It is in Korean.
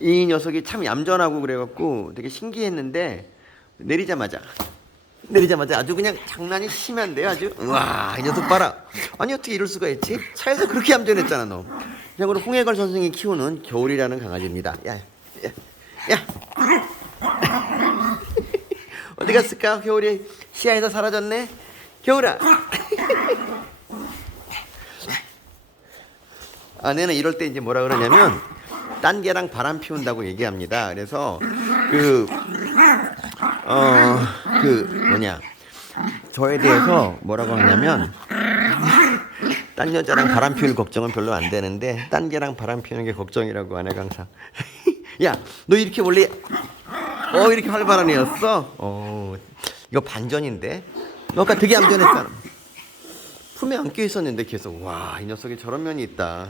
이 녀석이 참 얌전하고 그래갖고 되게 신기했는데 내리자마자 내리자마자 아주 그냥 장난이 심한데요 아주? 와이 녀석 봐라. 아니 어떻게 이럴 수가 있지? 차에서 그렇게 얌전했잖아 너. 참고로 홍해걸 선생이 키우는 겨울이라는 강아지입니다. 야, 야, 야. 어디 갔을까? 겨울이 시야에서 사라졌네? 겨울아. 아내는 이럴 때 이제 뭐라 그러냐면 딴 개랑 바람 피운다고 얘기합니다. 그래서 그 어, 그 뭐냐. 저에 대해서 뭐라고 하냐면 딴 여자랑 바람 피울 걱정은 별로 안 되는데 딴 개랑 바람 피우는 게 걱정이라고 아내가 항상 야 너 이렇게 원래 어 이렇게 활발한 애였어? 어 이거 반전인데? 너 아까 되게 얌전했잖아. 품에 안겨 있었는데 계속. 와 이 녀석이 저런 면이 있다